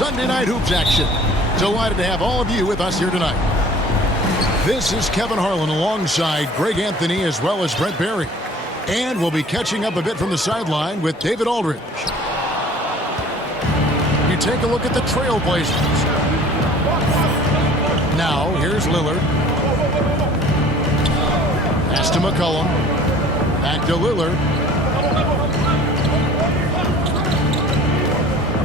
Sunday Night Hoops action. Delighted to have all of you with us here tonight. This is Kevin Harlan alongside Greg Anthony as well as Brent Barry. And we'll be catching up a bit from the sideline with David Aldridge. You take a look at the Trailblazers. Now, here's Lillard. Pass to McCollum. Back to Lillard.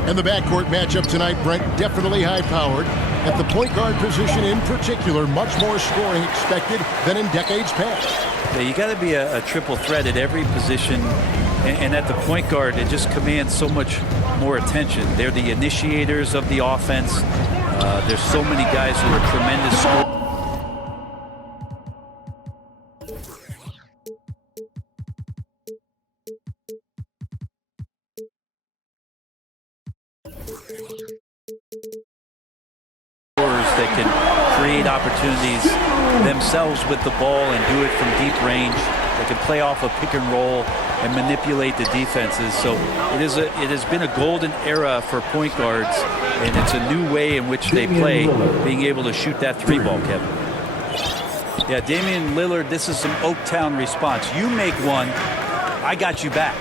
And the backcourt matchup tonight, Brent, definitely high-powered. At the point guard position in particular, much more scoring expected than in decades past. Yeah, you got to be a triple threat at every position. And at the point guard, it just commands so much more attention. They're the initiators of the offense. There's so many guys who are tremendous scorers. That can create opportunities themselves with the ball and do it from deep range. They can play off a pick and roll and manipulate the defenses. So it has been a golden era for point guards, and it's a new way in which they play, being able to shoot that three ball, Kevin. Yeah, Damian Lillard, this is some Oaktown response. You make one, I got you back.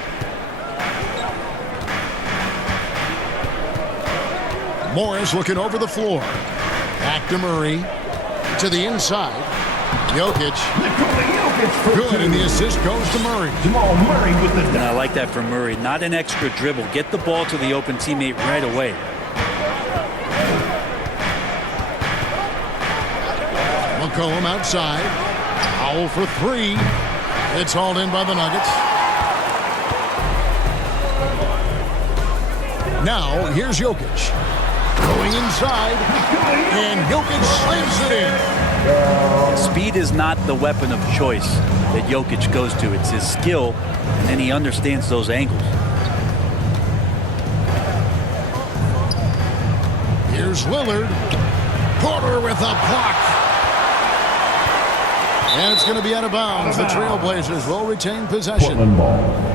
Morris looking over the floor. Back to Murray. To the inside. Jokic. Good, and the assist goes to Murray. And I like that from Murray. Not an extra dribble. Get the ball to the open teammate right away. McCollum outside. Foul for three. It's hauled in by the Nuggets. Now, here's Jokic. Going inside, and Jokic slams it in. Speed is not the weapon of choice that Jokic goes to. It's his skill, and then he understands those angles. Here's Lillard. Porter with a block. And it's going to be out of bounds. The Trailblazers will retain possession. Portland ball.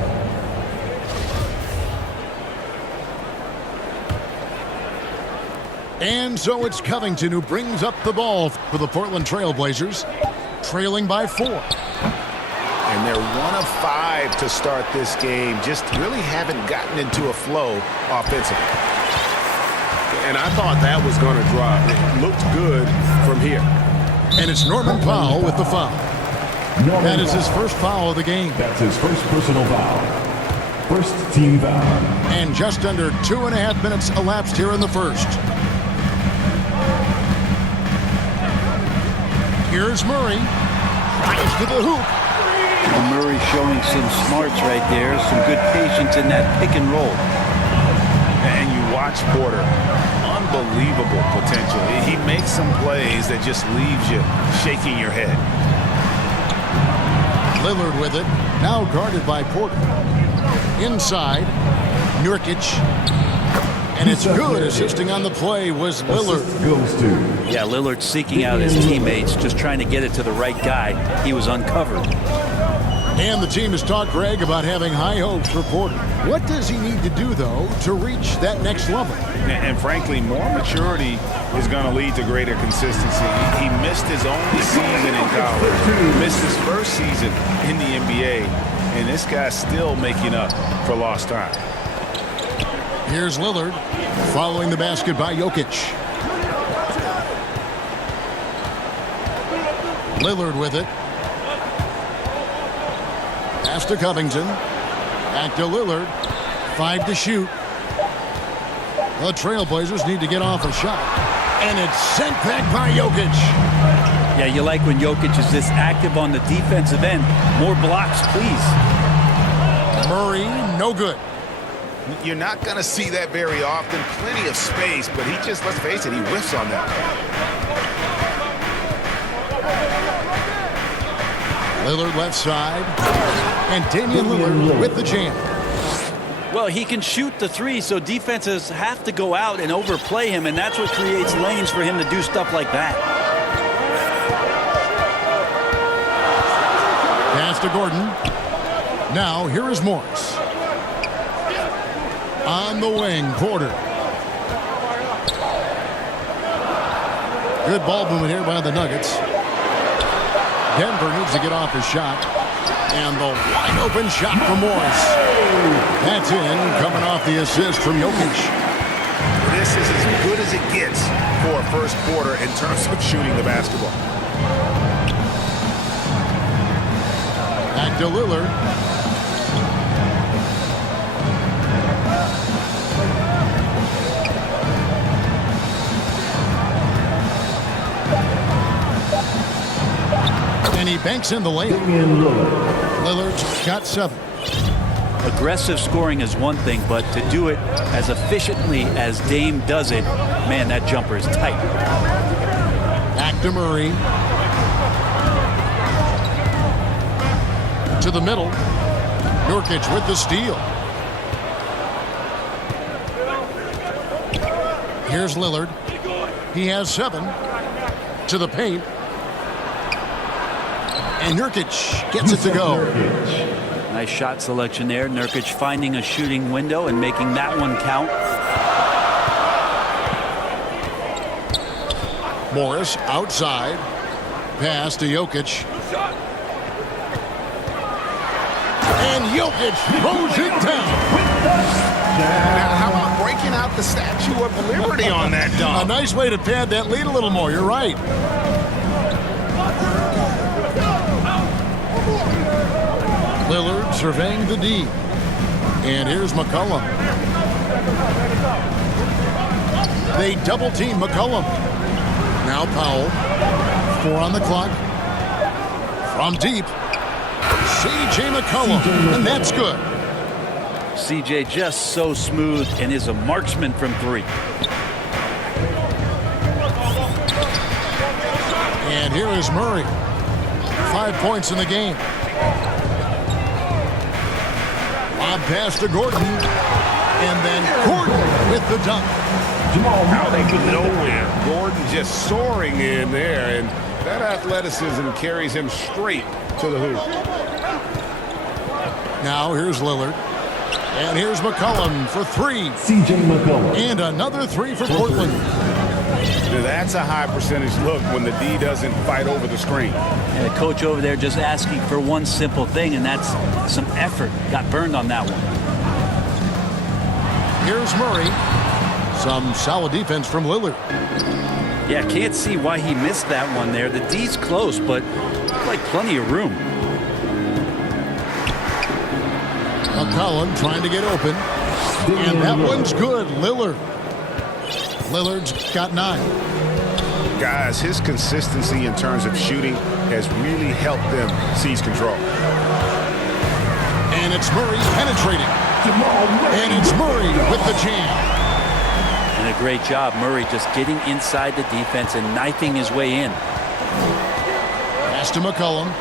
And so it's Covington who brings up the ball for the Portland Trailblazers, trailing by 4. And they're 1 of 5 to start this game. Just really haven't gotten into a flow offensively. And I thought that was going to drop. It looked good from here. And it's Norman Powell with the foul. That is his first foul of the game. That's his first personal foul. First team foul. And just under 2.5 minutes elapsed here in the first. Here's Murray. Drives to the hoop. And Murray showing some smarts right there. Some good patience in that pick and roll. And you watch Porter. Unbelievable potential. He makes some plays that just leaves you shaking your head. Lillard with it. Now guarded by Porter. Inside. Nurkic. And it's good. Assisting on the play was Lillard. Goes to. Yeah, Lillard seeking out his teammates, just trying to get it to the right guy. He was uncovered. And the team has talked, Greg, about having high hopes for Porter. What does he need to do, though, to reach that next level? And frankly, more maturity is going to lead to greater consistency. He missed his only season in college. Missed his first season in the NBA. And this guy's still making up for lost time. Here's Lillard, following the basket by Jokic. Lillard with it. Pass to Covington. Back to Lillard. 5 to shoot. The Trailblazers need to get off a shot. And it's sent back by Jokic. Yeah, you like when Jokic is this active on the defensive end. More blocks, please. Murray, no good. You're not going to see that very often. Plenty of space, but he just, let's face it, he whiffs on that. Lillard left side. And Damian Lillard with the jam. Well, he can shoot the three, so defenses have to go out and overplay him, and that's what creates lanes for him to do stuff like that. Pass to Gordon. Now, here is Morris. On the wing, Porter. Good ball movement here by the Nuggets. Denver needs to get off his shot. And the wide open shot from Morris. That's in, coming off the assist from Jokic. This is as good as it gets for a first quarter in terms of shooting the basketball. Back to Lillard. And he banks in the layup. Lillard's got 7. Aggressive scoring is one thing, but to do it as efficiently as Dame does it, man, that jumper is tight. Back to Murray. To the middle. Nurkic with the steal. Here's Lillard. He has 7. To the paint. And Nurkic gets it to go. Nice shot selection there. Nurkic finding a shooting window and making that one count. Morris outside. Pass to Jokic. And Jokic throws it down. Now, how about breaking out the Statue of Liberty on that dunk? A nice way to pad that lead a little more. You're right. Lillard surveying the D. And here's McCollum. They double team McCollum. Now Powell. 4 on the clock. From deep. C.J. McCollum. And that's good. C.J. just so smooth and is a marksman from 3. And here is Murray. 5 points in the game. Lob pass to Gordon. And then Gordon with the dunk. Out of nowhere. Gordon just soaring in there. And that athleticism carries him straight to the hoop. Now here's Lillard. And here's McCollum for 3. C.J. McCollum. And another 3 for Portland. Now that's a high percentage look when the D doesn't fight over the screen. And the coach over there just asking for one simple thing, and that's some effort. Got burned on that one. Here's Murray. Some solid defense from Lillard. Yeah, can't see why he missed that one there. The D's close, but like plenty of room. McCollum trying to get open. And that one's good. Lillard's got 9. Guys, his consistency in terms of shooting has really helped them seize control. And it's Murray penetrating. And it's Murray with the jam. And a great job, Murray just getting inside the defense and knifing his way in. Pass to McCollum.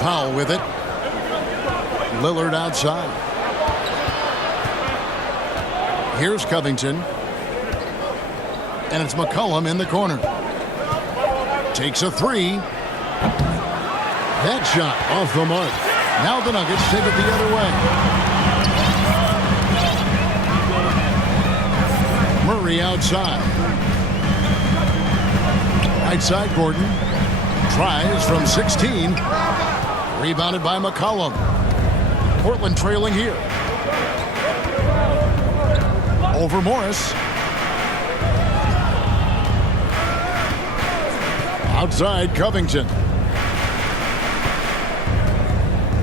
Powell with it. Lillard outside. Here's Covington. And it's McCollum in the corner. Takes a 3. That shot off the mark. Now the Nuggets take it the other way. Murray outside. Right side Gordon. Tries from 16. Rebounded by McCollum. Portland trailing here. Over Morris. Outside Covington.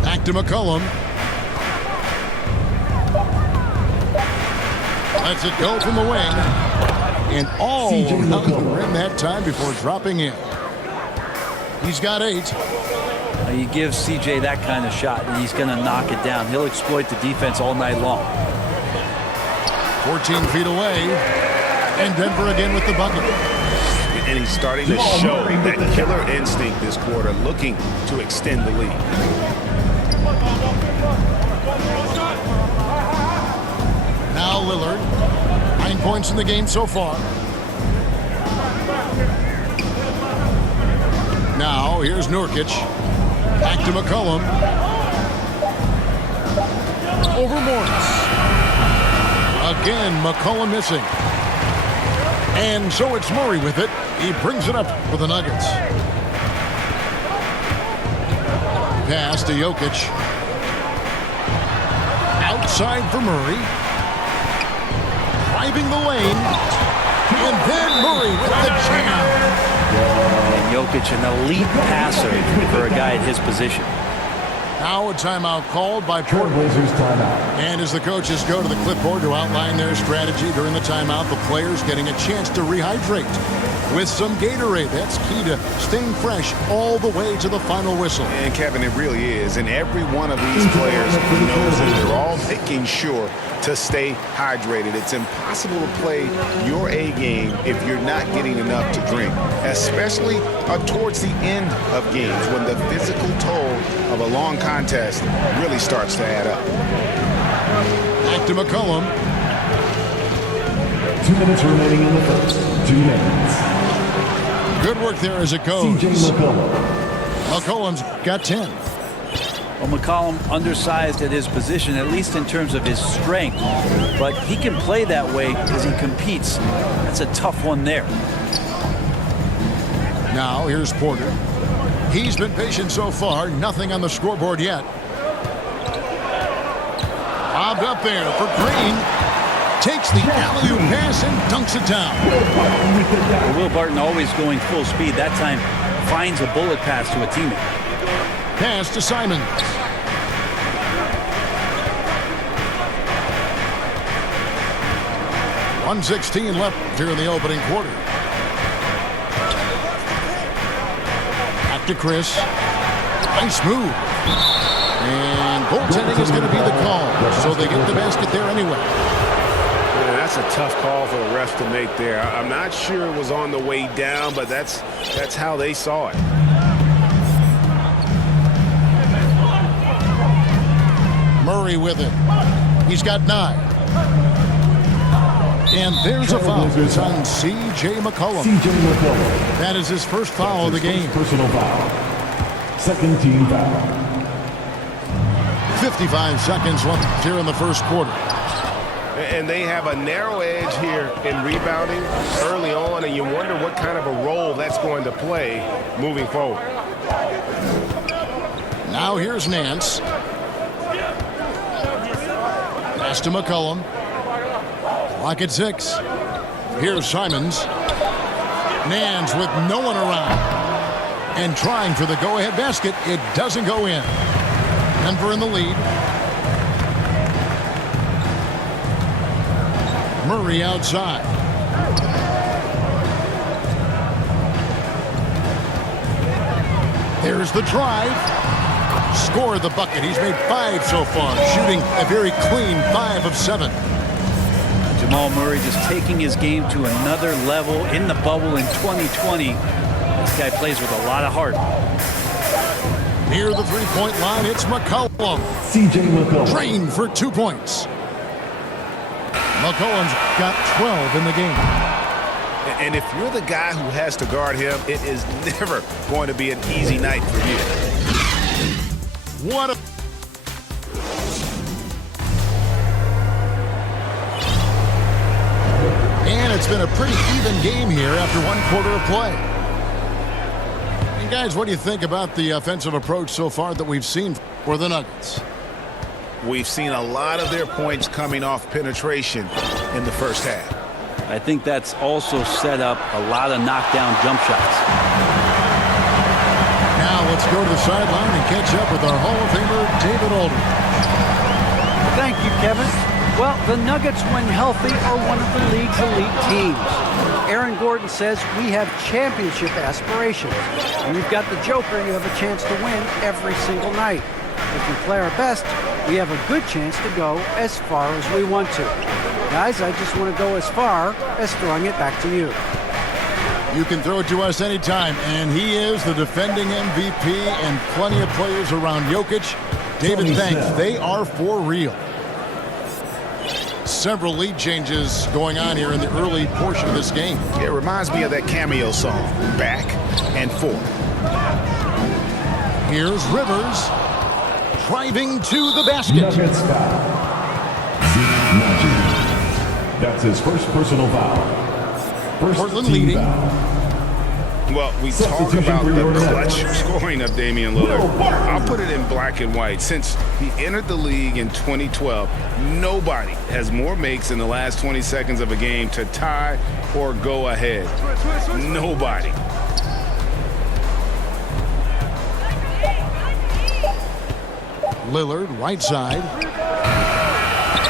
Back to McCollum. Lets it go from the wing. And all around the rim that time before dropping in. He's got 8. You give C.J. that kind of shot, and he's going to knock it down. He'll exploit the defense all night long. 14 feet away. And Denver again with the bucket. And he's starting to show that killer instinct this quarter, looking to extend the lead. Now Lillard. 9 points in the game so far. Now here's Nurkic. Back to McCollum. Over Morris. Again, McCollum missing. And so it's Murray with it. He brings it up for the Nuggets. Pass to Jokic. Outside for Murray. Driving the lane. And then Murray with the jam. And Jokic, an elite passer for a guy at his position. Now a timeout called by Portland. Blazers timeout. And as the coaches go to the clipboard to outline their strategy during the timeout, the players getting a chance to rehydrate with some Gatorade. That's key to staying fresh all the way to the final whistle. And Kevin, it really is. And every one of these players knows that they're all making sure to stay hydrated. It's impossible to play your A game if you're not getting enough to drink, especially towards the end of games when the physical toll of a long contest really starts to add up. Back to McCollum. 2 minutes remaining in the first. 2 minutes. Good work there as it goes. C.J. McCollum. McCollum's got 10. Well, McCollum undersized at his position, at least in terms of his strength. But he can play that way because he competes. That's a tough one there. Now here's Porter. He's been patient so far. Nothing on the scoreboard yet. Bobbed up there for Green. Takes the alley-oop pass and dunks it down. Well, Will Barton always going full speed. That time finds a bullet pass to a teammate. Pass to Simons. .116 left here in the opening quarter. Back to Chris. Nice move. And goaltending is going to be the call. So they get the basket there anyway. Man, that's a tough call for the refs to make there. I'm not sure it was on the way down, but that's how they saw it. Murray with it. He's got 9. And there's a foul. It's on C.J. McCollum. C.J. McCollum. That is his first foul of the game. Personal foul. Second team foul. 55 seconds left here in the first quarter. And they have a narrow edge here in rebounding early on, and you wonder what kind of a role that's going to play moving forward. Now here's Nance. Pass to McCollum. Clock at 6. Here's Simons. Nance with no one around. And trying for the go-ahead basket. It doesn't go in. Denver in the lead. Murray outside. There's the drive. Scored the bucket. He's made 5 so far, shooting a very clean 5 of 7. Jamal Murray just taking his game to another level in the bubble in 2020. This guy plays with a lot of heart. Near the three-point line, it's McCollum. C.J. McCollum. Trained for 2 points. McCollum's got 12 in the game. And if you're the guy who has to guard him, it is never going to be an easy night for you. What a... And it's been a pretty even game here after 1 quarter of play. And guys, what do you think about the offensive approach so far that we've seen for the Nuggets? We've seen a lot of their points coming off penetration in the first half. I think that's also set up a lot of knockdown jump shots. Now let's go to the sideline and catch up with our Hall of Famer, David Aldridge. Thank you, Kevin. Well, the Nuggets, when healthy, are one of the league's elite teams. Aaron Gordon says we have championship aspirations. When you've got the Joker, you have a chance to win every single night. If we play our best, we have a good chance to go as far as we want to. Guys, I just want to go as far as throwing it back to you. You can throw it to us anytime, and he is the defending MVP and plenty of players around Jokic. David, thanks. They are for real. Several lead changes going on here in the early portion of this game. It reminds me of that cameo song, Back and Forth. Here's Rivers driving to the basket. Nuggets foul. Zeke Nnaji. That's his first personal foul. Portland leading. Well, we talk about the clutch scoring of Damian Lillard. I'll put it in black and white. Since he entered the league in 2012, nobody has more makes in the last 20 seconds of a game to tie or go ahead. Nobody. Lillard, right side.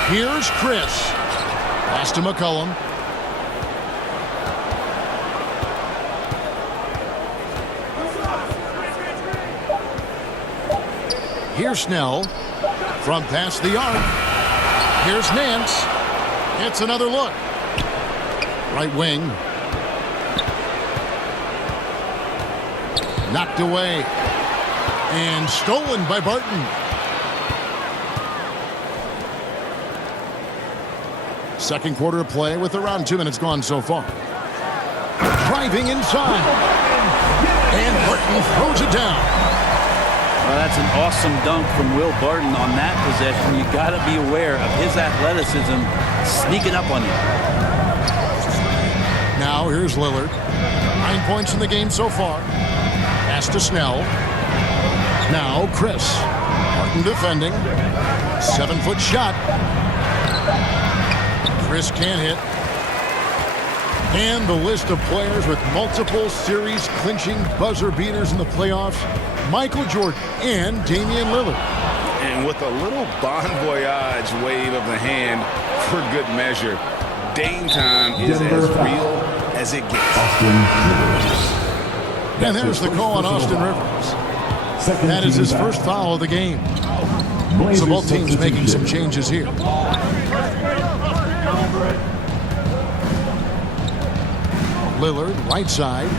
Here's Chris. Pass to McCollum. Here's Snell from past the arc. Here's Nance. It's another look. Right wing. Knocked away. And stolen by Barton. Second quarter of play with around 2 minutes gone so far. Driving inside. And Barton throws it down. Well, that's an awesome dunk from Will Barton on that possession. You got to be aware of his athleticism sneaking up on you. Now here's Lillard. 9 points in the game so far. Pass to Snell. Now Chris. Barton defending. 7-foot shot. Chris can't hit. And the list of players with multiple series clinching buzzer beaters in the playoffs. Michael Jordan and Damian Lillard. And with a little bon voyage wave of the hand for good measure, Dame time is as real as it gets. And there's the call on Austin Rivers. That is his first foul of the game. So both teams making some changes here. Lillard, right side.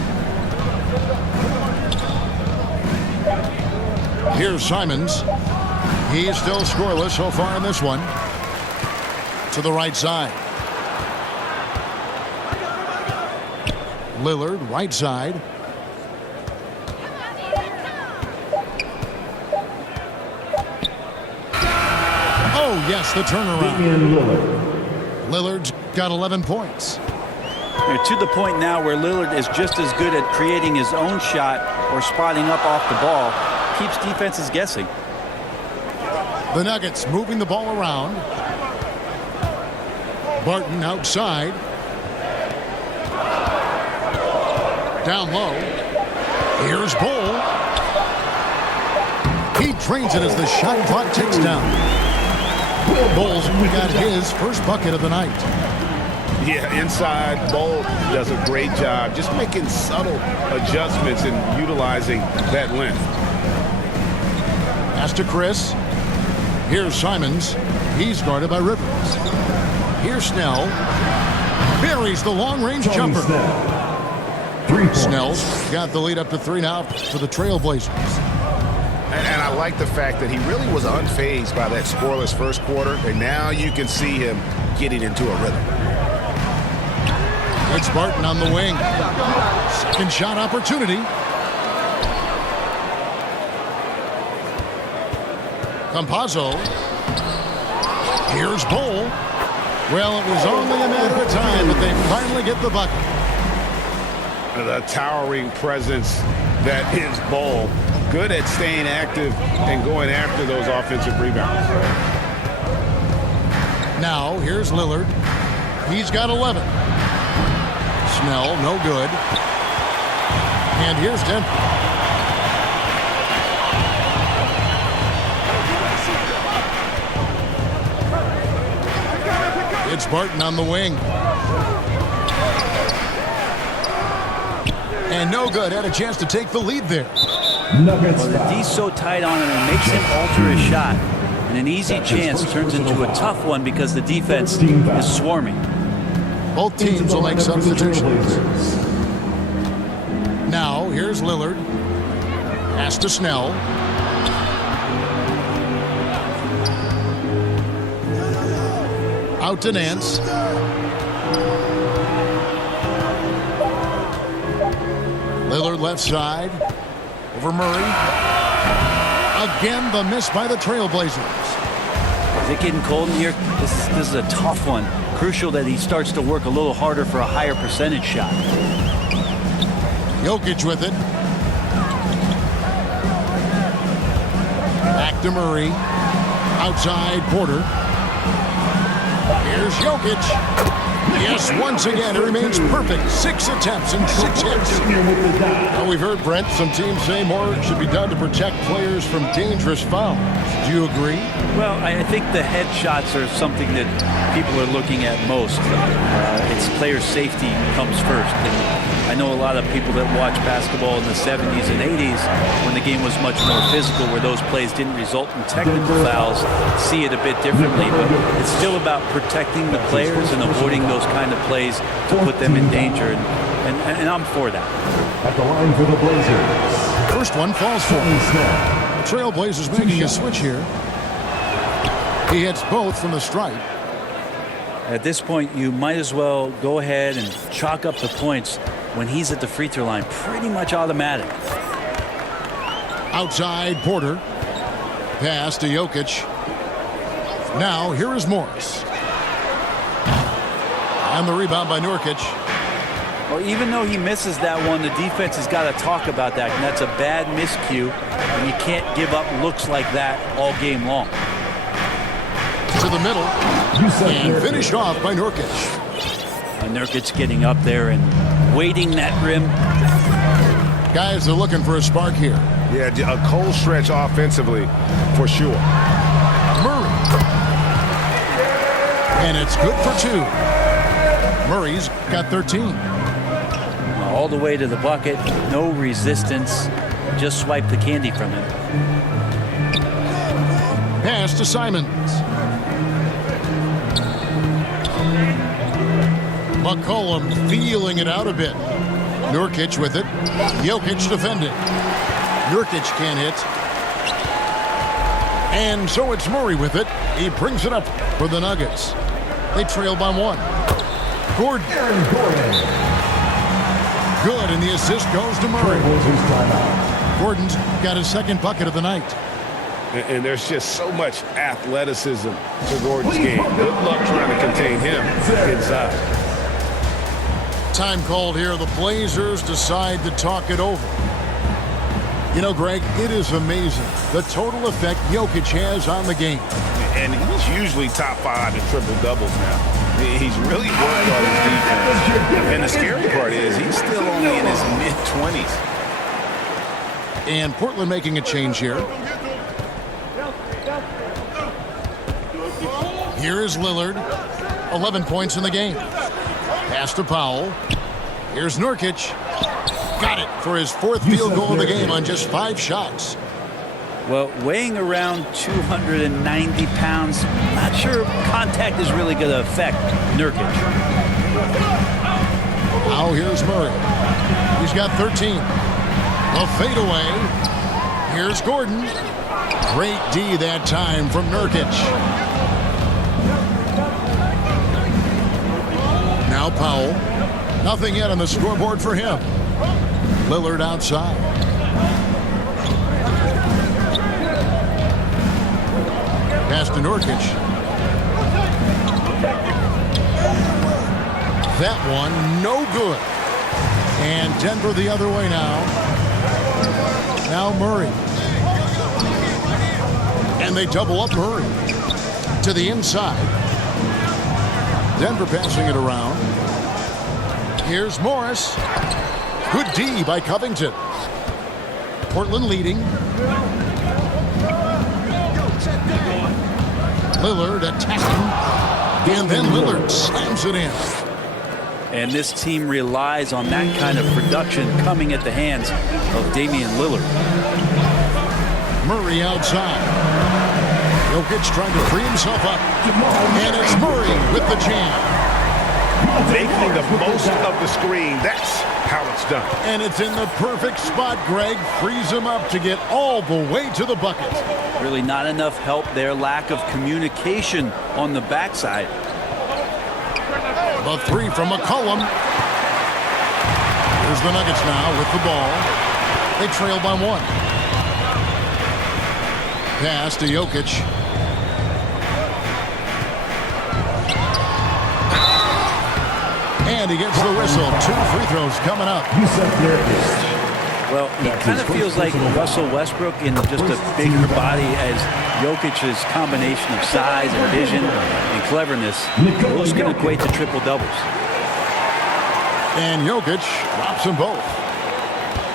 Here's Simons. He's still scoreless so far in this one. To the right side. Lillard, right side. Oh, yes, the turnaround. Lillard's got 11 points. They're to the point now where Lillard is just as good at creating his own shot or spotting up off the ball. Keeps defenses guessing. The Nuggets moving the ball around. Barton outside. Down low. Here's Bull. He trains it as the shot clock ticks down. Bull's got his first bucket of the night. Yeah, inside, Bull does a great job just making subtle adjustments and utilizing that length. Pass to Chris. Here's Simons. He's guarded by Rivers. Here's Snell. Buries the long-range jumper. Snell's got the lead up to 3 now for the Trailblazers. And I like the fact that he really was unfazed by that scoreless first quarter, and now you can see him getting into a rhythm. It's Barton on the wing. Second shot opportunity. Campazzo. Here's Bull. Well, it was only a matter of time, but they finally get the bucket. The towering presence that is Bull. Good at staying active and going after those offensive rebounds. Now, here's Lillard. He's got 11. Snell, no good. And here's Denver. It's Barton on the wing. And no good. Had a chance to take the lead there. Well, the D's so tight on him, it makes him alter his shot. And an easy chance turns into a tough one because the defense is swarming. Both teams will make substitutions. Now, here's Lillard. Pass to Snell. Out to Nance. Lillard left side. Over Murray. Again, the miss by the Trailblazers. it getting cold in here? This is a tough one. Crucial that he starts to work a little harder for a higher percentage shot. Jokic with it. Back to Murray. Outside Porter. Here's Jokic. Yes, once again, it remains perfect. 6 attempts and 6 hits. Now, we've heard, Brent, some teams say more should be done to protect players from dangerous fouls. Do you agree? Well, I think the head shots are something that people are looking at most. It's player safety comes first. And I know a lot of people that watch basketball in the 70s and 80s when the game was much more physical, where those plays didn't result in technical fouls, see it a bit differently. But it's still about protecting the players and avoiding those kind of plays to put them in danger. And I'm for that. At the line for the Blazers. First one falls for him. The Trailblazers making a switch here. He hits both from the stripe. At this point, you might as well go ahead and chalk up the points when he's at the free throw line. Pretty much automatic. Outside Porter. Pass to Jokic. Now here is Morris. And the rebound by Nurkic. Well, even though he misses that one, the defense has got to talk about that. And that's a bad miscue. And you can't give up looks like that all game long. To the middle. And finished off by Nurkic. Nurkic getting up there and waiting that rim. Guys are looking for a spark here. Yeah, a cold stretch offensively for sure. Murray. And it's good for 2. Murray's got 13. All the way to the bucket. No resistance. Just swipe the candy from him. Pass to Simons. McCollum feeling it out a bit. Nurkic with it. Jokic defending. Nurkic can't hit. And so it's Murray with it. He brings it up for the Nuggets. They trail by 1. Gordon. Good, and the assist goes to Murray. Gordon's got his second bucket of the night. And there's just so much athleticism to Gordon's game. Good luck trying to contain him inside. Time called here. The Blazers decide to talk it over. You know, Greg, it is amazing the total effect Jokic has on the game. And he's usually top 5 in triple-doubles now. He's really worked on his defense. And the scary part is he's still only in his mid-20s. And Portland making a change here. Here is Lillard. 11 points in the game. Pass to Powell. Here's Nurkic. Got it for his 4th field goal of the game on just 5 shots. Well, weighing around 290 pounds, not sure contact is really going to affect Nurkic. Now here's Murray. He's got 13. A fadeaway. Here's Gordon. Great D that time from Nurkic. Now Powell. Nothing yet on the scoreboard for him. Lillard outside. Pass to Nurkic. That one, no good. And Denver the other way now. Now Murray. And they double up Murray. To the inside. Denver passing it around. Here's Morris. Good D by Covington. Portland leading. Lillard attacking. And then Lillard slams it in. And this team relies on that kind of production coming at the hands of Damian Lillard. Murray outside. Jokic trying to free himself up. And it's Murray with the jam. Making the most of the screen. That's how it's done. And it's in the perfect spot, Greg. Frees him up to get all the way to the bucket. Really not enough help there. Lack of communication on the backside. The 3 from McCollum. Here's the Nuggets now with the ball. They trail by 1. Pass to Jokic. And he gets the whistle. 2 free throws coming up. Well, he kind of feels like Russell Westbrook in just a bigger body as Jokic's combination of size and vision and cleverness. Those can equate to triple doubles. And Jokic drops them both.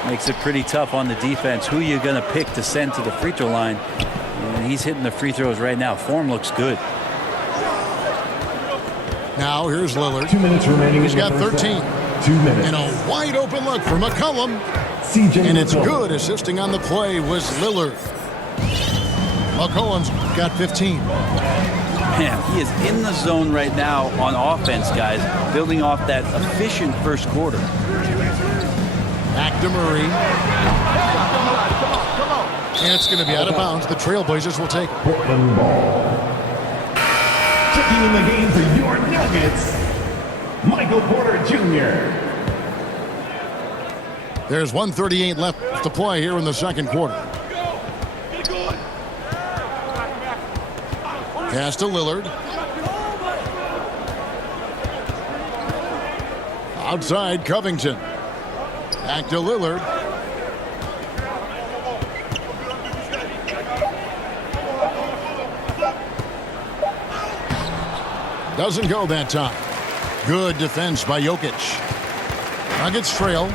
Makes it pretty tough on the defense. Who you're going to pick to send to the free throw line. And he's hitting the free throws right now. Form looks good. Now here's Lillard. 2 minutes remaining. He's got 13. 2 minutes. And a wide open look for McCollum. And it's good. Assisting on the play was Lillard. McCollum's got 15. Man, he is in the zone right now on offense, guys, building off that efficient first quarter. Back to Murray. And it's going to be out of bounds. The Trailblazers will take it. Portland ball. Checking in the game for your Nuggets, Michael Porter Jr. There's 1:38 left to play here in the second quarter. Pass to Lillard. Outside Covington. Back to Lillard. Doesn't go that time. Good defense by Jokic. Nuggets trail.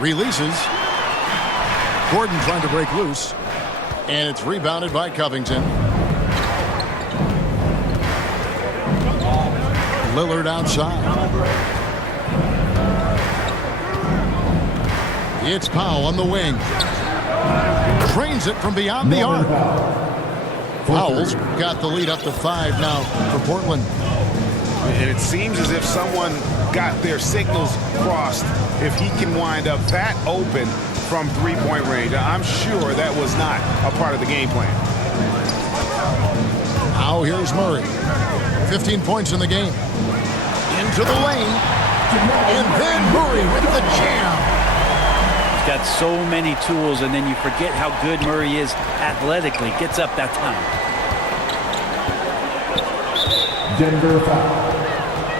Releases. Gordon trying to break loose. And it's rebounded by Covington. Lillard outside. It's Powell on the wing. Trains it from beyond the arc. Powell's got the lead up to 5 now for Portland. And it seems as if someone got their signals crossed. If he can wind up that open from three-point range, I'm sure that was not a part of the game plan. Now here's Murray. 15 points in the game. Into the lane. And then Murray with the jam. He's got so many tools, and then you forget how good Murray is athletically. Gets up that time. Denver foul.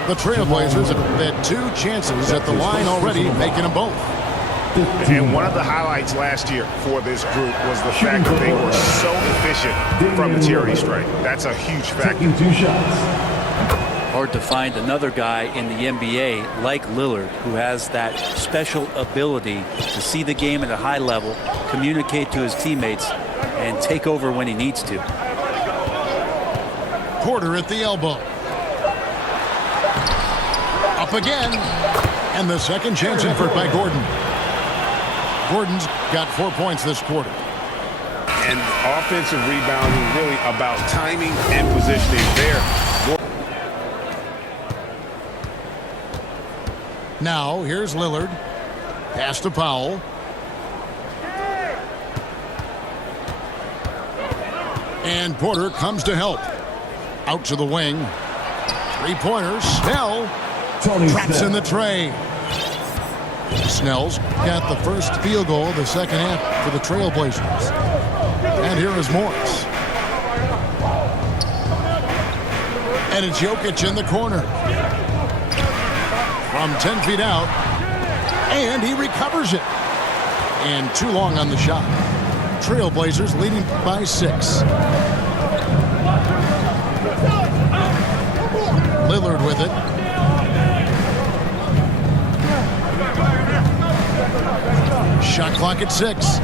The Trailblazers have had 2 chances at the line already, making them both. And one of the highlights last year for this group was the fact that they were so efficient from the charity stripe. That's a huge factor. Taking 2 shots. Hard to find another guy in the NBA like Lillard who has that special ability to see the game at a high level, communicate to his teammates, and take over when he needs to. Porter at the elbow. Up again. And the second chance effort by Gordon. Gordon's got 4 points this quarter. And offensive rebounding really about timing and positioning there. Now here's Lillard. Pass to Powell. And Porter comes to help. Out to the wing. 3-pointers. Snell traps in the tray. Snell's got the first field goal of the second half for the Trailblazers. And here is Morris. And it's Jokic in the corner. From 10 feet out. And he recovers it. And too long on the shot. Trailblazers leading by 6. Lillard with it. Shot clock at 6.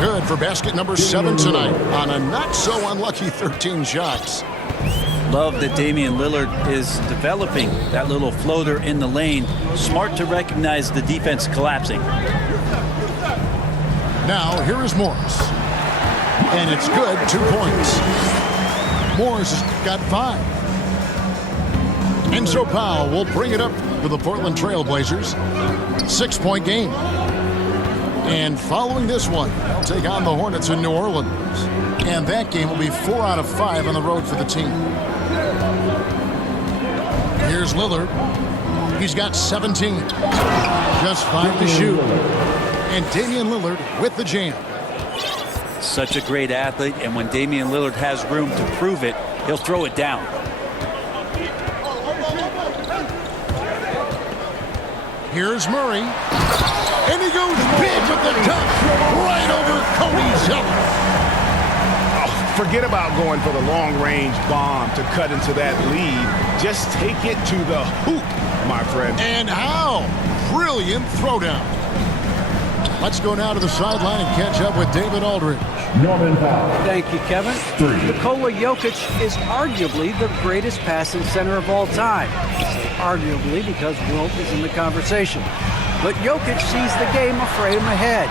Good for basket number 7 tonight on a not so unlucky 13 shots. Love that Damian Lillard is developing that little floater in the lane. Smart to recognize the defense collapsing. Now here is Morris. And it's good. 2 points. Morris has got 5. And so Powell will bring it up for the Portland Trailblazers. 6-point game. And following this one, they'll take on the Hornets in New Orleans. And that game will be 4 out of 5 on the road for the team. Here's Lillard. He's got 17. Just 5 to shoot. And Damian Lillard with the jam. Such a great athlete, and when Damian Lillard has room to prove it, he'll throw it down. Here's Murray. And he goes big with the dunk right over Cody Zeller. Forget about going for the long-range bomb to cut into that lead. Just take it to the hoop, my friend. And how brilliant throwdown. Let's go now to the sideline and catch up with David Aldridge. Norman Powell. Thank you, Kevin. Nikola Jokic is arguably the greatest passing center of all time. Arguably because Wilt is in the conversation. But Jokic sees the game a frame ahead.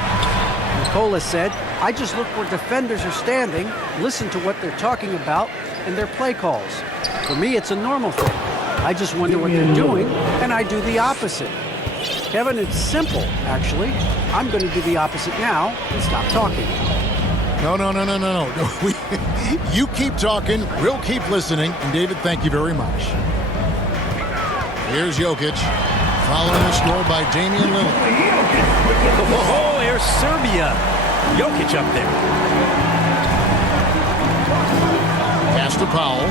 Nikola said, I just look where defenders are standing, listen to what they're talking about, and their play calls. For me, it's a normal thing. I just wonder what they're doing, and I do the opposite. Kevin, it's simple, actually. I'm going to do the opposite now and stop talking. No. You keep talking, we'll keep listening. And David, thank you very much. Here's Jokic, following the score by Damian Lillard. Oh, here's Serbia. Jokic up there. Pass to Powell.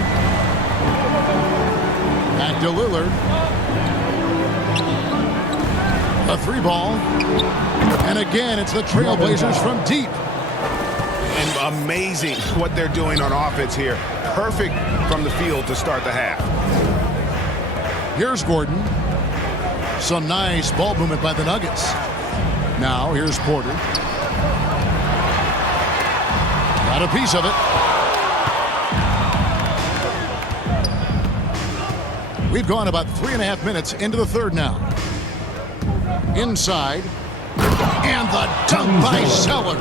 Back to Lillard. A three ball. And again, it's the Trailblazers from deep. And amazing what they're doing on offense here. Perfect from the field to start the half. Here's Gordon. Some nice ball movement by the Nuggets. Now, here's Porter. Got a piece of it. We've gone about 3.5 minutes into the third now. Inside. And the dunk by Zeller.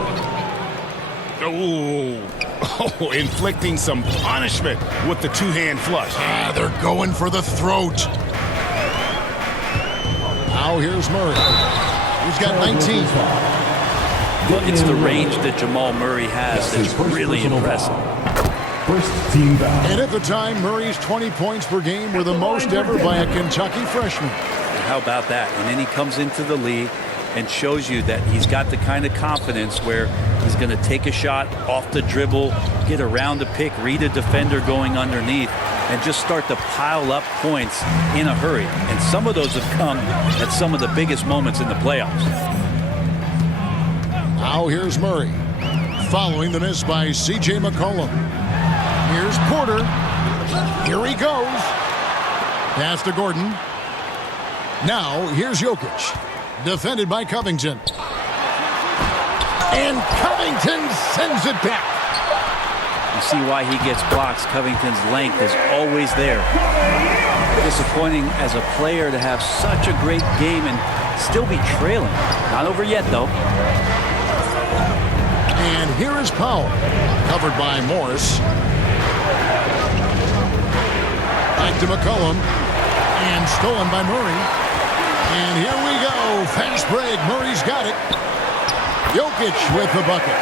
Oh, inflicting some punishment with the two-hand flush. They're going for the throat. Now here's Murray. He's got 19. Well, it's the range that Jamal Murray has that's really impressive. First team foul. And at the time, Murray's 20 points per game were the most ever by a Kentucky freshman. How about that? And then he comes into the league and shows you that he's got the kind of confidence where he's going to take a shot off the dribble, get around the pick, read a defender going underneath, and just start to pile up points in a hurry. And some of those have come at some of the biggest moments in the playoffs. Now here's Murray, following the miss by C.J. McCollum. Here's Porter. Here he goes. Pass to Gordon. Now here's Jokic, defended by Covington. And Covington sends it back. You see why he gets blocks. Covington's length is always there. Disappointing as a player to have such a great game and still be trailing. Not over yet, though. And here is Powell, covered by Morris. Back to McCollum, and stolen by Murray. And here we go, fast break. Murray's got it. Jokic with the bucket.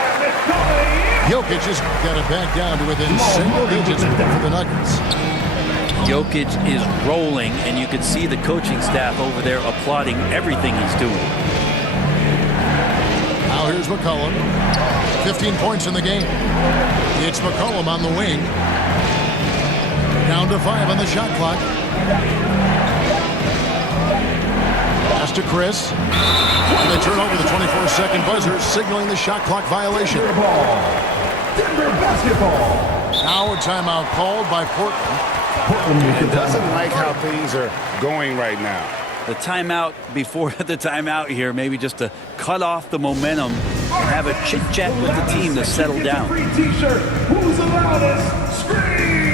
Jokic has got it back down to within single digits for the Nuggets. Jokic is rolling, and you can see the coaching staff over there applauding everything he's doing. Now here's McCollum. 15 points in the game. It's McCollum on the wing. Down to 5 on the shot clock. Pass to Chris. And they turn over the 24-second buzzer, signaling the shot clock violation. Denver basketball. Now a timeout called by Portland. It doesn't like how things are going right now. The timeout before the timeout here, maybe just to cut off the momentum and have a chit-chat with the team to settle down. Free t-shirt. Who's the loudest? Scream!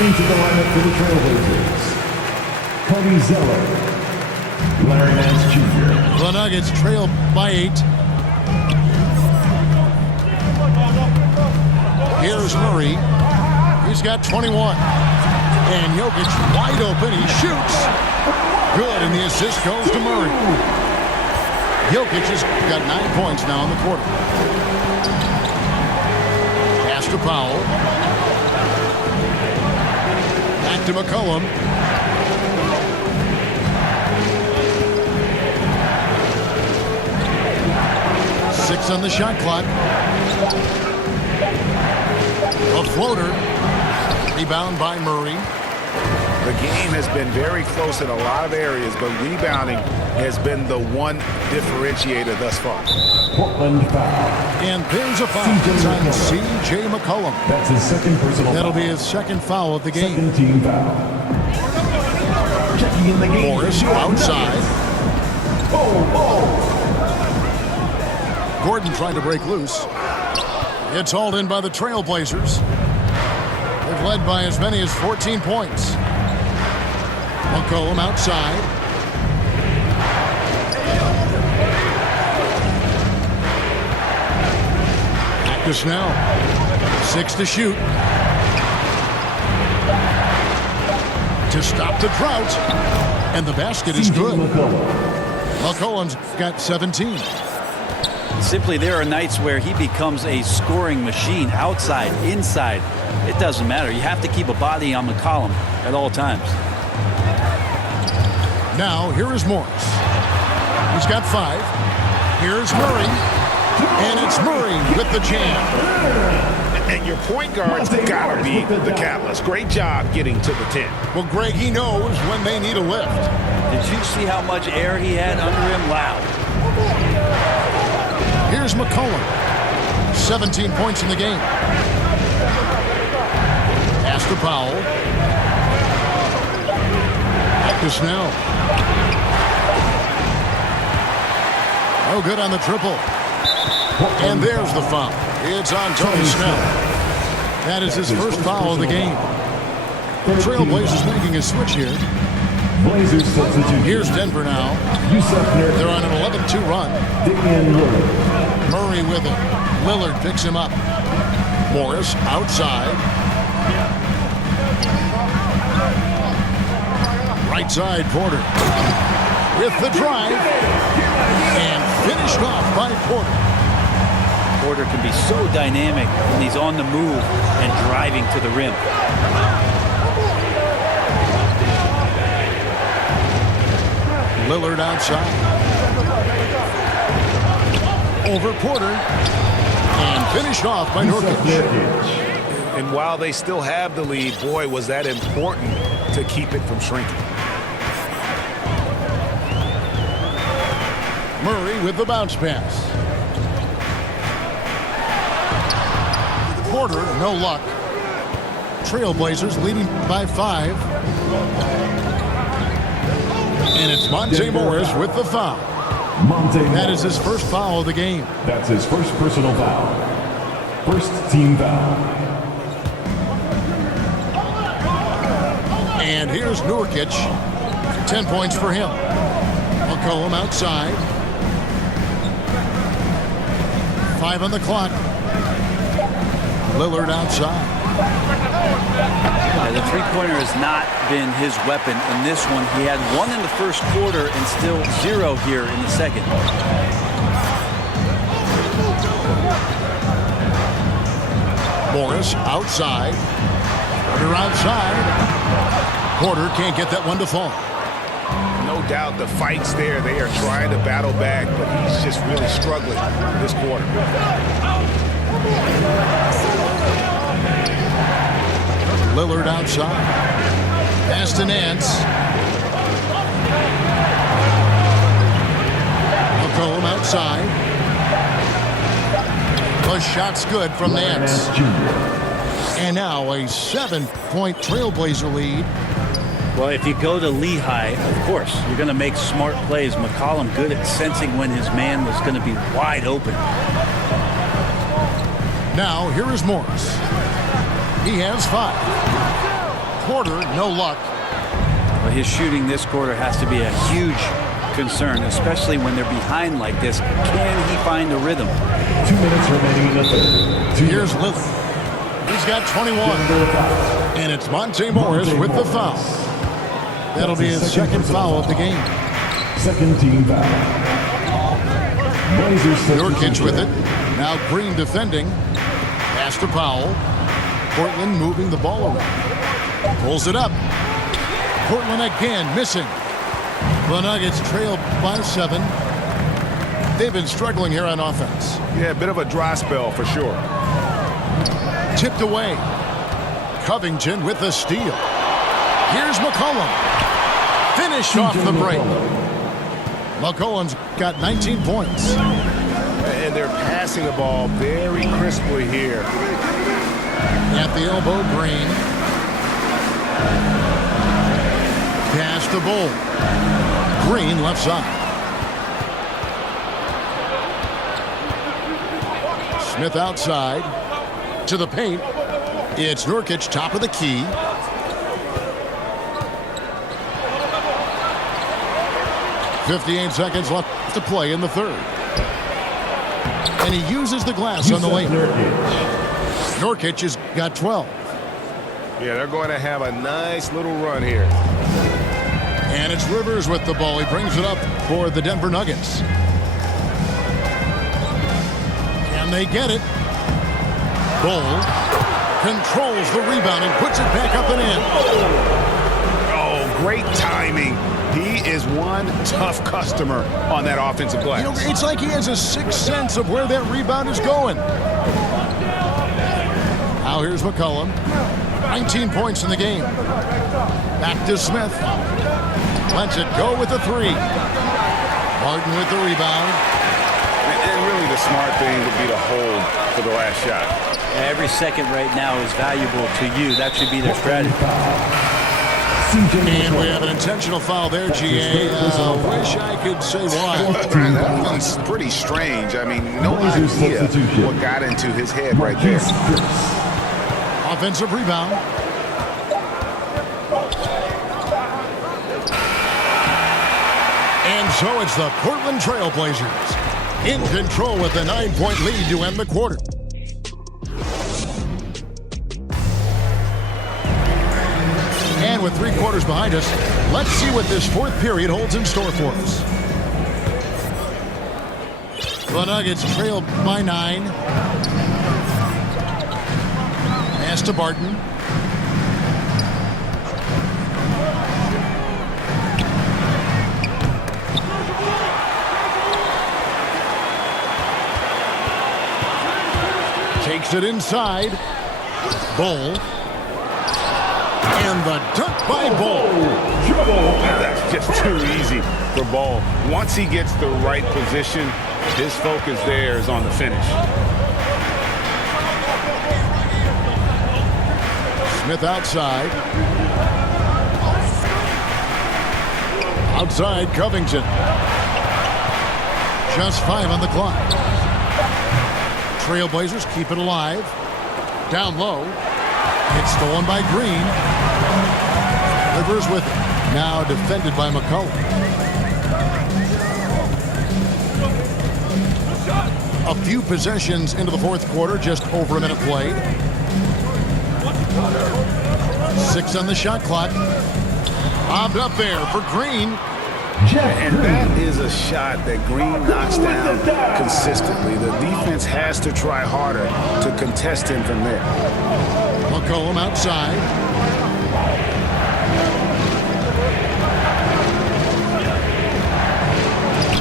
Into the lineup for the Trailblazers. Cody Zeller. Larry Nance Jr. The Nuggets trail by 8. Here's Murray. He's got 21. And Jokic wide open. He shoots. Good, and the assist goes to Murray. Jokic has got 9 points now in the quarter. Pass to Powell. to McCollum. Six on the shot clock. A floater. Rebound by Murray. The game has been very close in a lot of areas, but rebounding has been the one differentiator thus far. Portland foul. And there's a foul. It's on C.J. McCollum. That's his second personal That'll foul. be his second foul of the game. Second team foul. Checking in the game. Morris outside. Gordon trying to break loose. It's hauled in by the Trailblazers. They've led by as many as 14 points. McCollum outside. Practice now. 6 to shoot. To stop the drought. And the basket is good. McCollum's got 17. Simply, there are nights where he becomes a scoring machine, outside, inside. It doesn't matter. You have to keep a body on McCollum at all times. Now, here is Morris. He's got 5. Here's Murray. And it's Murray with the jam. And your point guard's got to be the catalyst. Great job getting to the 10. Well, Greg, he knows when they need a lift. Did you see how much air he had under him? Wow. Here's McCollum. 17 points in the game. Pass to Powell. Practice now. Oh, good on the triple. And there's the foul. It's on Tony Snell. That is his first foul of the game. The Trailblazers making a switch here. Blazers substitute. Here's Denver now. They're on an 11-2 run. Murray with it. Lillard picks him up. Morris outside. Right side, Porter. With the drive. And finished off by Porter. Porter can be so dynamic when he's on the move and driving to the rim. Lillard outside. Over Porter. And finished off by Nurkic. And while they still have the lead, boy, was that important to keep it from shrinking. Murray with the bounce pass. Porter, no luck. Trailblazers leading by 5. And it's Monte Morris with the foul. That is his first foul of the game. That's his first personal foul. First team foul. And here's Nurkic. 10 points for him. McCollum outside. 5 on the clock. Lillard outside. The three-pointer has not been his weapon in this one. He had 1 in the first quarter and still 0 here in the second. Morris outside. Porter outside. Porter can't get that one to fall. No doubt the fight's there. They are trying to battle back, but he's just really struggling this quarter. Lillard outside. Pass to Nance. McCollum outside. The shot's good from Nance. And now a 7-point Trailblazer lead. Well, if you go to Lehigh, of course, you're going to make smart plays. McCollum good at sensing when his man was going to be wide open. Now, here is Morris. He has 5. Porter, no luck. Well, his shooting this quarter has to be a huge concern, especially when they're behind like this. Can he find a rhythm? 2 minutes remaining in the third. Here's Lillard. He's got 21. And it's Monte Morris with the foul. That'll be his second foul of the game. Second team foul. Nurkic with it. Now Green defending. Pass to Powell. Portland moving the ball around. Pulls it up. Portland again missing. The Nuggets trail by 7. They've been struggling here on offense. Yeah, a bit of a dry spell for sure. Tipped away. Covington with the steal. Here's McCollum. Finish off the break. McCollum's got 19 points. And they're passing the ball very crisply here. At the elbow, Green. Pass to Bull. Green left side. Smith outside. To the paint. It's Nurkic, top of the key. .58 seconds left to play in the third. And he uses the glass on the lane. Nurkic has got 12. Yeah, they're going to have a nice little run here. And it's Rivers with the ball. He brings it up for the Denver Nuggets. And they get it. Bull controls the rebound and puts it back up and in. Oh, great timing. He is one tough customer on that offensive glass. You know, it's like he has a sixth sense of where that rebound is going. Now here's McCollum. 19 points in the game. Back to Smith. Lets it go with the three. Martin with the rebound. And really the smart thing would be to hold for the last shot. Every second right now is valuable to you. That should be their strategy. And we have an intentional foul there, GA. Wish I could say why. That one's pretty strange. I mean, no idea what got into his head right there. Offensive rebound. And so it's the Portland Trail Blazers in control with a 9-point lead to end the quarter. And with 3 quarters behind us, let's see what this fourth period holds in store for us. The Nuggets trail by 9. Pass to Barton. Takes it inside. Bull. And the dunk by Bull. That's just too easy for Ball. Once he gets the right position, his focus there is on the finish. Smith outside. Outside, Covington. Just 5 on the clock. Trailblazers keep it alive. Down low. It's stolen by Green. Rivers with it. Now defended by McCollum. A few possessions into the fourth quarter, just over a minute played. 6 on the shot clock. Bobbed up there for Green. And that is a shot that Green knocks down consistently. The defense has to try harder to contest him from there. McCollum outside.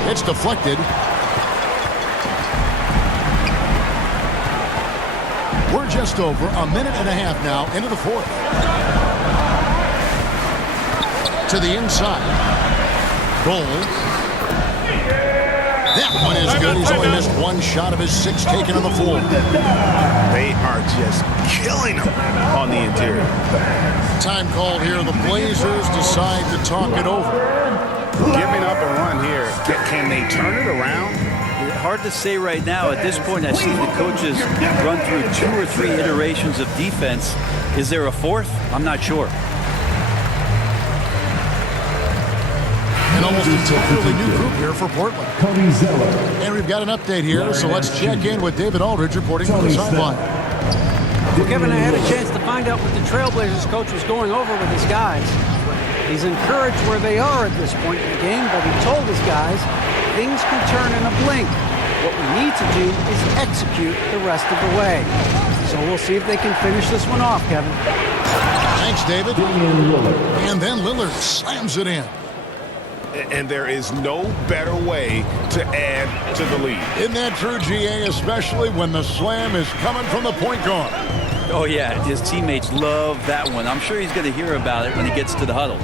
It's deflected. We're just over a minute and a half now into the fourth. To the inside. Bull. That one is good. He's only missed 1 shot of his 6 taken on the floor. They are just killing him on the interior. Time called here. The Blazers decide to talk it over. Giving up a run here. Can they turn it around? Hard to say right now. At this point, I see the coaches run through 2 or 3 iterations of defense. Is there a fourth? I'm not sure. And almost entirely new group here for Portland. And we've got an update here, so let's check in with David Aldridge reporting from the sideline. Well, Kevin, I had a chance to find out what the Trailblazers coach was going over with his guys. He's encouraged where they are at this point in the game, but he told his guys things can turn in a blink. What we need to do is execute the rest of the way. So we'll see if they can finish this one off, Kevin. Thanks, David. Damian Lillard. And then Lillard slams it in. And there is no better way to add to the lead. Isn't that true, GA, especially when the slam is coming from the point guard? Oh, yeah, his teammates love that one. I'm sure he's going to hear about it when he gets to the huddle.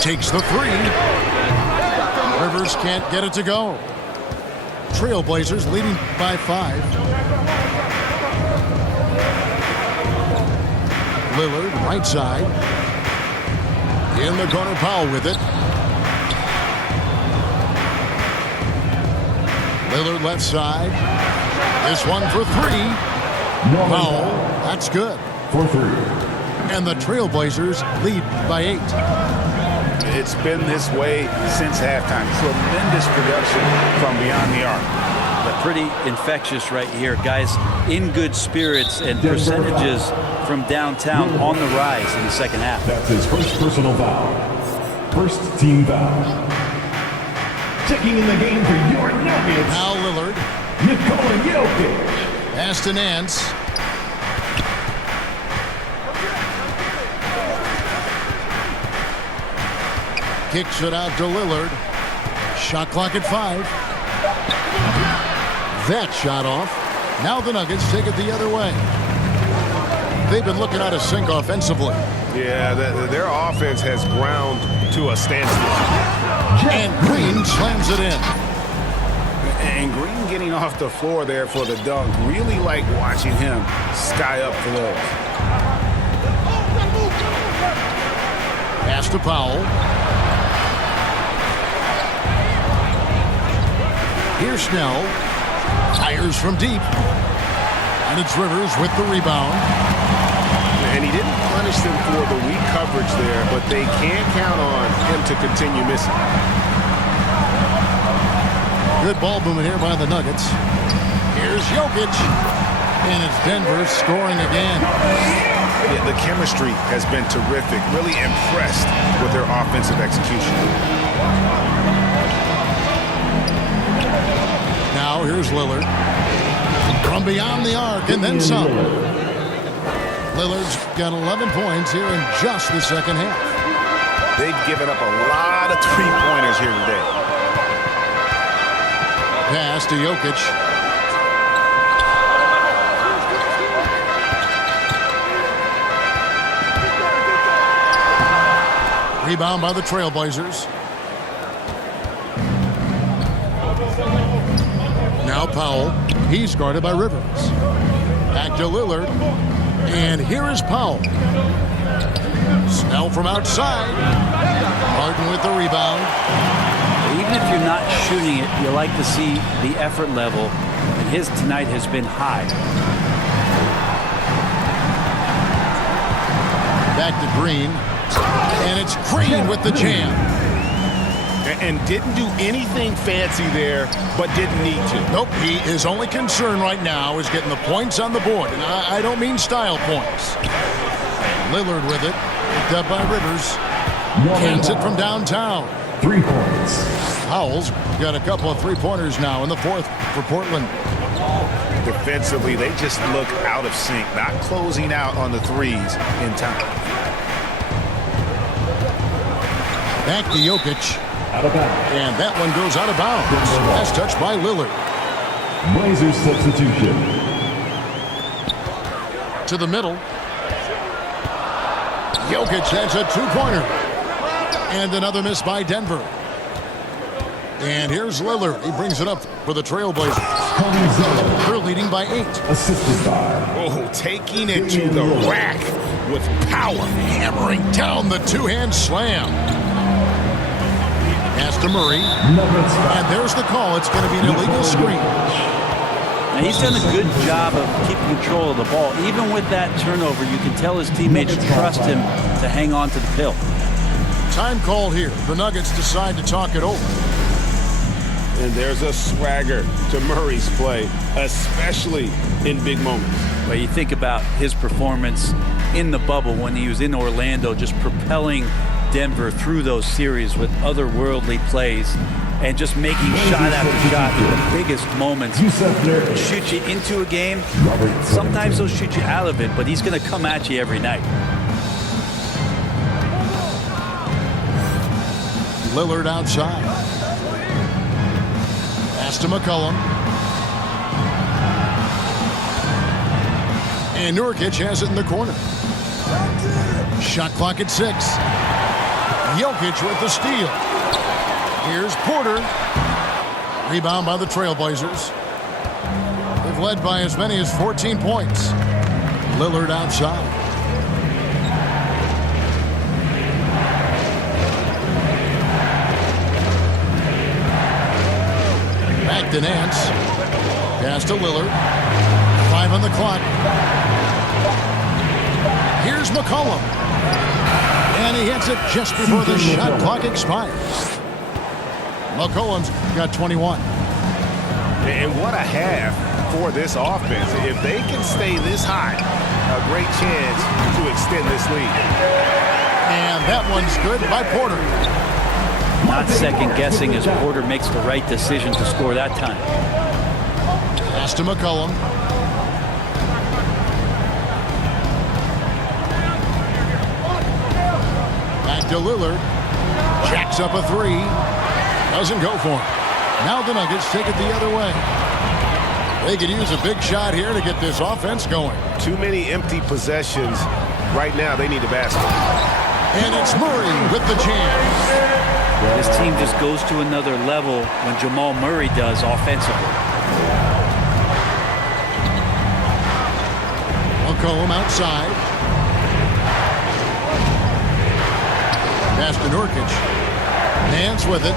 Takes the three. Rivers can't get it to go. Trailblazers leading by 5. Lillard, right side. In the corner, Powell with it. Lillard left side. This one for 3. Powell, that's good. For 3. And the Trailblazers lead by 8. It's been this way since halftime. Tremendous production from beyond the arc. But pretty infectious right here. Guys in good spirits and percentages from downtown on the rise in the second half. That's his first personal foul. First team foul. Checking in the game for your Nuggets. Now Lillard. Nikola Jokic. Pass to Nance. Kicks it out to Lillard. Shot clock at 5. That shot off. Now the Nuggets take it the other way. They've been looking out of sync offensively. Yeah, their offense has ground to a standstill. And Green slams it in. And Green getting off the floor there for the dunk. Really like watching him sky up for those. Pass to Powell. Here's Snell. Fires from deep. And it's Rivers with the rebound. And he didn't punish them for the weak coverage there, but they can't count on him to continue missing. Good ball movement here by the Nuggets. Here's Jokic. And it's Denver scoring again. Yeah, the chemistry has been terrific. Really impressed with their offensive execution. Now here's Lillard. From beyond the arc and then some. Lillard's got 11 points here in just the second half. They've given up a lot of three-pointers here today. Pass to Jokic. Rebound by the Trailblazers. Now Powell. He's guarded by Rivers. Back to Lillard. And here is Powell. Snell from outside. Harden with the rebound. Even if you're not shooting it, you like to see the effort level. And his tonight has been high. Back to Green. And it's Green with the jam. And didn't do anything fancy there, but didn't need to. Nope, his only concern right now is getting the points on the board. And I don't mean style points. Lillard with it. Picked up by Rivers. Cans it from downtown. 3 points. Powell's got a couple of three-pointers now in the fourth for Portland. Defensively, they just look out of sync, not closing out on the threes in time. Back to Jokic. Out of bounds. And that one goes out of bounds. Last touch by Lillard. Blazers substitution. To the middle. Jokic has a two-pointer. And another miss by Denver. And here's Lillard. He brings it up for the Trailblazers. They're leading by 8. Assisted by. Oh, taking it to the rack with power. Hammering down the two-hand slam. Pass to Murray. And there's the call. It's going to be an illegal screen. Now he's done a good job of keeping control of the ball. Even with that turnover, you can tell his teammates trust him to hang on to the pill. Time called here. The Nuggets decide to talk it over. And there's a swagger to Murray's play, especially in big moments. But you think about his performance in the bubble when he was in Orlando, just propelling Denver through those series with otherworldly plays. and just making shot after shot in the biggest moments. Shoot you into a game. Sometimes they'll shoot you out of it, but he's going to come at you every night. Lillard outside. Pass to McCollum. And Nurkic has it in the corner. Shot clock at 6. Jokic with the steal. Here's Porter. Rebound by the Trailblazers. They've led by as many as 14 points. Lillard outside. Back to Nance. Pass to Lillard. 5 on the clock. Here's McCollum. And he hits it just before the shot clock expires. McCollum's got 21. And what a half for this offense. If they can stay this high, a great chance to extend this lead. And that one's good by Porter. Not second guessing as Porter makes the right decision to score that time. Pass to McCollum. Back to Lillard. Jacks up a 3. Doesn't go for him. Now the Nuggets take it the other way. They could use a big shot here to get this offense going. Too many empty possessions. Right now they need a basket. And it's Murray with the jam. This team just goes to another level when Jamal Murray does offensively. McCollum outside. Pass to Nurkic. Nance with it.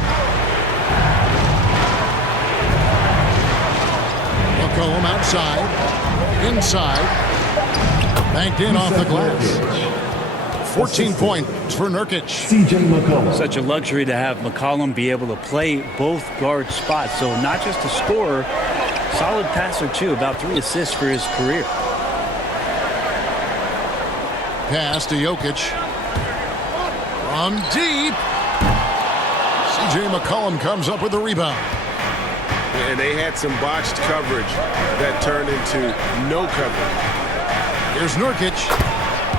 McCollum outside. Inside. Banked in off the glass. 14 points for Nurkic. Such a luxury to have McCollum be able to play both guard spots. So not just a scorer, solid passer too. About 3 assists for his career. Pass to Jokic. From deep. C.J. McCollum comes up with the rebound. And they had some botched coverage that turned into no coverage. Here's Nurkic.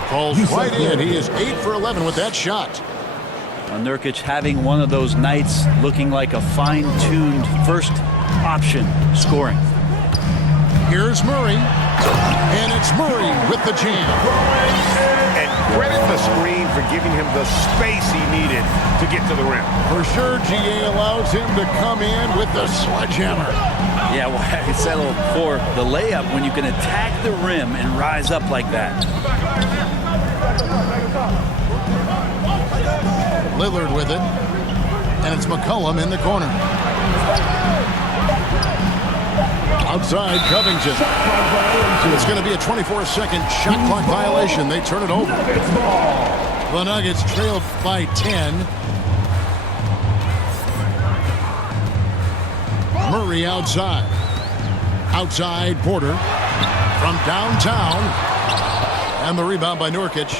Falls right in. He is 8 for 11 with that shot. Nurkic having one of those nights looking like a fine-tuned first option scoring. Here's Murray. And it's Murray with the jam. And credit the screen for giving him the space he needed to get to the rim. For sure, GA allows him to come in with the sledgehammer. Yeah, well, I settled for the layup when you can attack the rim and rise up like that. Lillard with it. And it's McCollum in the corner. Outside, Covington. It's going to be a 24-second shot clock violation. They turn it over. The Nuggets trailed by 10. Murray outside. Outside, Porter. From downtown. And the rebound by Nurkic.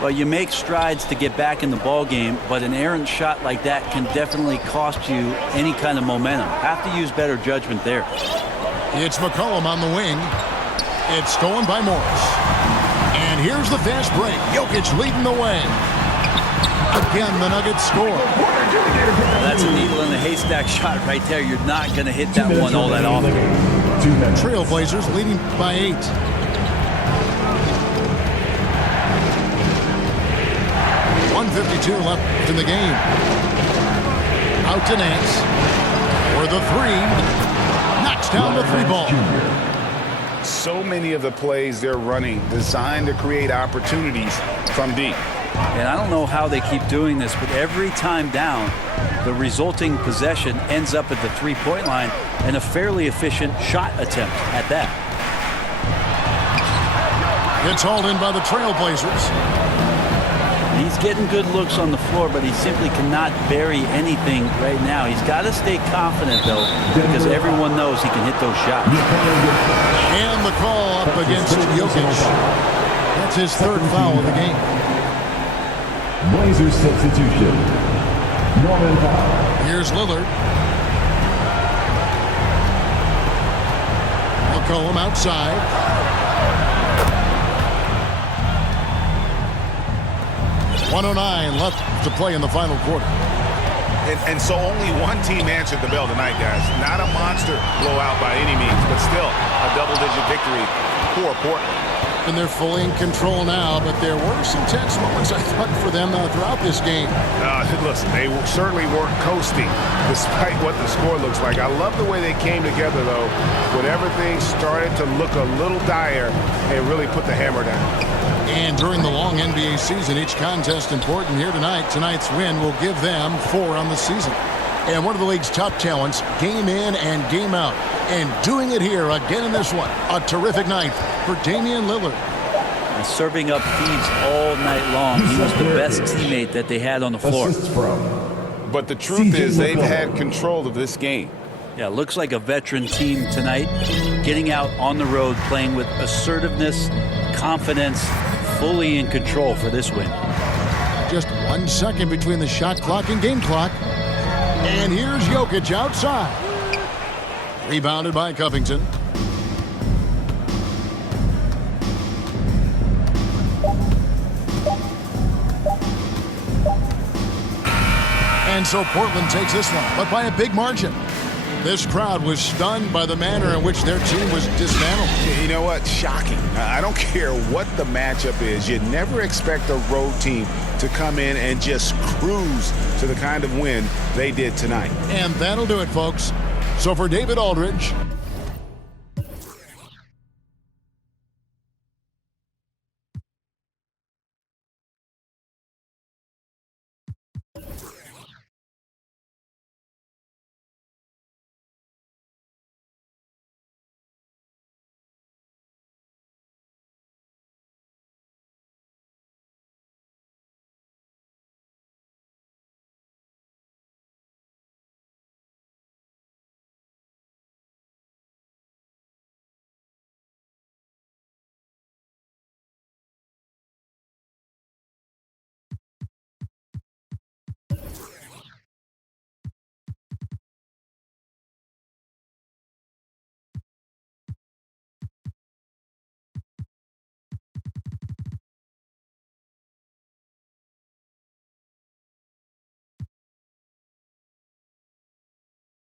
Well, you make strides to get back in the ball game, but an errant shot like that can definitely cost you any kind of momentum. Have to use better judgment there. It's McCollum on the wing. It's stolen by Morris. And here's the fast break. Jokic leading the way. Again, the Nuggets score. That's a needle in the haystack shot right there. You're not going to hit that one all that often. Trailblazers leading by 8. .152 left in the game. Out to Nance. For the 3. Knocks down the 3 ball. So many of the plays they're running designed to create opportunities from deep. And I don't know how they keep doing this, but every time down, the resulting possession ends up at the 3-point line and a fairly efficient shot attempt at that. It's hauled in by the Trailblazers. He's getting good looks on the floor, but he simply cannot bury anything right now. He's got to stay confident, though, because everyone knows he can hit those shots. And the call up against Jokic. That's his 3rd foul of the game. Blazers substitution. Norman Powell. Here's Lillard. McCollum outside. .109 left to play in the final quarter. And so only one team answered the bell tonight, guys. Not a monster blowout by any means, but still a double-digit victory for Portland. And they're fully in control now, but there were some tense moments, I thought, for them throughout this game. Listen, they certainly weren't coasting, despite what the score looks like. I love the way they came together, though. When everything started to look a little dire, they really put the hammer down. And during the long NBA season, each contest important here tonight. Tonight's win will give them 4 on the season. And one of the league's top talents, game in and game out. And doing it here again in this one. A terrific night for Damian Lillard. And serving up feeds all night long. He was the best teammate that they had on the floor. But the truth is they've had control of this game. Yeah, looks like a veteran team tonight. Getting out on the road, playing with assertiveness, confidence, fully in control for this win. Just 1 second between the shot clock and game clock. And here's Jokic outside. Rebounded by Covington. And so Portland takes this one, but by a big margin. This crowd was stunned by the manner in which their team was dismantled. You know what? Shocking. I don't care what the matchup is. You never expect a road team to come in and just cruise to the kind of win they did tonight. And that'll do it, folks. So for David Aldridge,